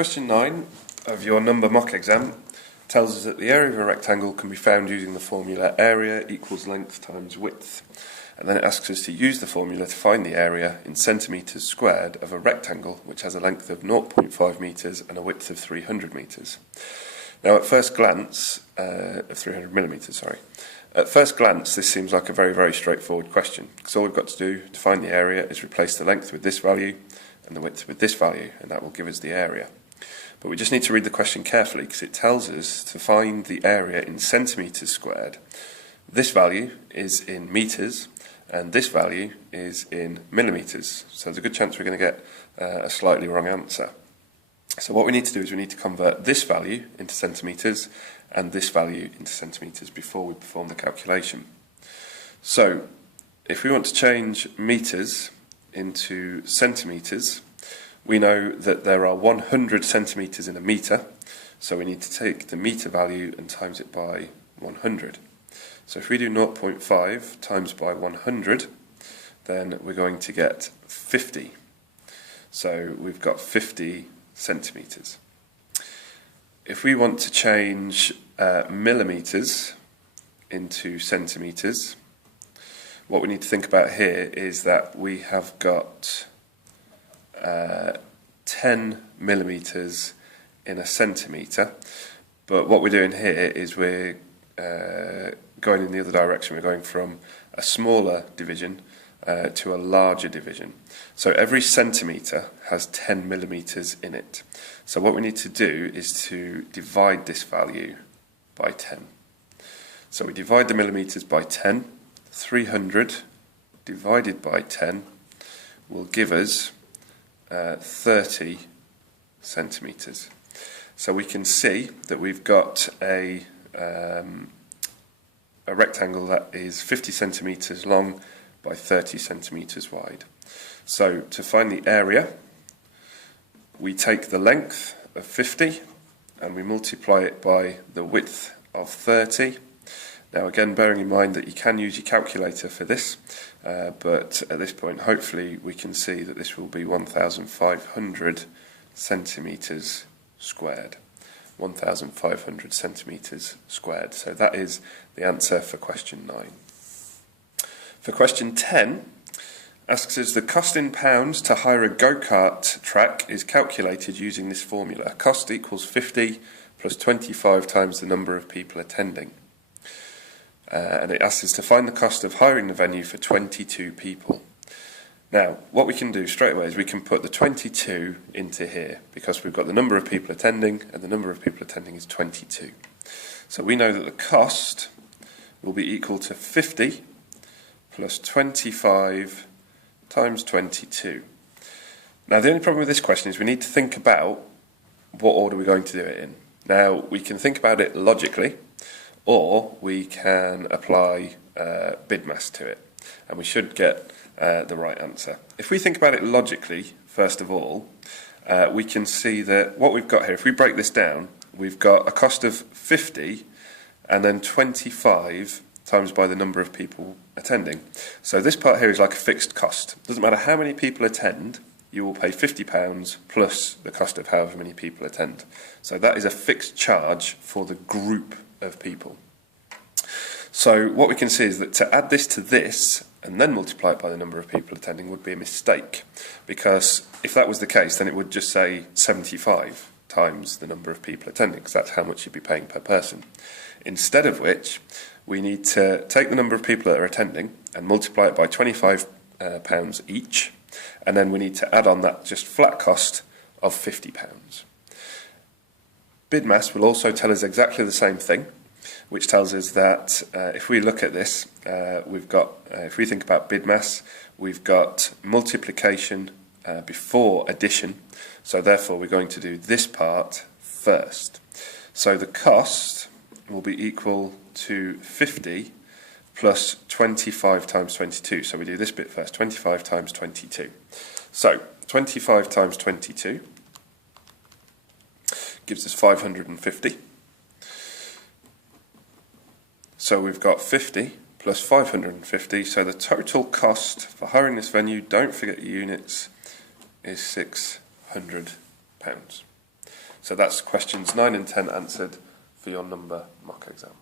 Question 9 of your number mock exam tells us that the area of a rectangle can be found using the formula area equals length times width. And then it asks us to use the formula to find the area in centimetres squared of a rectangle which has a length of 0.5 metres and a width of 300 metres. Now at first glance, 300 millimetres, sorry. At first glance this seems like a very straightforward question, because all we've got to do to find the area is replace the length with this value and the width with this value, and that will give us the area. But we just need to read the question carefully, because it tells us to find the area in centimetres squared. This value is in metres, and this value is in millimetres. So there's a good chance we're going to get a slightly wrong answer. So what we need to do is we need to convert this value into centimetres and this value into centimetres before we perform the calculation. So if we want to change metres into centimetres, we know that there are 100 centimetres in a metre, so we need to take the metre value and times it by 100. So if we do 0.5 times by 100, then we're going to get 50. So we've got 50 centimetres. If we want to change millimetres into centimetres, what we need to think about here is that we have got 10 millimetres in a centimetre, but what we're doing here is we're going in the other direction. We're going from a smaller division to a larger division. So every centimetre has 10 millimetres in it. So what we need to do is to divide this value by 10. So we divide the millimetres by 10. 300 divided by 10 will give us 30 centimetres. So we can see that we've got a rectangle that is 50 centimetres long by 30 centimetres wide. So to find the area, we take the length of 50 and we multiply it by the width of 30. Now again, bearing in mind that you can use your calculator for this, but at this point hopefully we can see that this will be 1,500 centimetres squared. 1,500 centimetres squared. So that is the answer for question 9. For question 10, asks us the cost in pounds to hire a go-kart track is calculated using this formula. Cost equals 50 plus 25 times the number of people attending. And it asks us to find the cost of hiring the venue for 22 people. Now, what we can do straight away is we can put the 22 into here, because we've got the number of people attending, and the number of people attending is 22. So we know that the cost will be equal to 50 plus 25 times 22. Now, the only problem with this question is we need to think about what order we're going to do it in. Now, we can think about it logically, or we can apply BIDMAS to it, and we should get the right answer. If we think about it logically, first of all, we can see that what we've got here, if we break this down, we've got a cost of 50 and then 25 times by the number of people attending. So this part here is like a fixed cost. Doesn't matter how many people attend, you will pay £50 plus the cost of however many people attend. So that is a fixed charge for the group of people. So what we can see is that to add this to this and then multiply it by the number of people attending would be a mistake, because if that was the case then it would just say 75 times the number of people attending, because that's how much you'd be paying per person. Instead of which we need to take the number of people that are attending and multiply it by £25 each, and then we need to add on that just flat cost of £50. BIDMAS will also tell us exactly the same thing, which tells us that if we look at this, we've got, if we think about BIDMAS, we've got multiplication before addition, so therefore we're going to do this part first. So the cost will be equal to 50 plus 25 times 22. So we do this bit first, 25 times 22. So 25 times 22 gives us 550. So we've got 50 plus 550, so the total cost for hiring this venue, don't forget your units, is £600. So that's questions 9 and 10 answered for your number mock exam.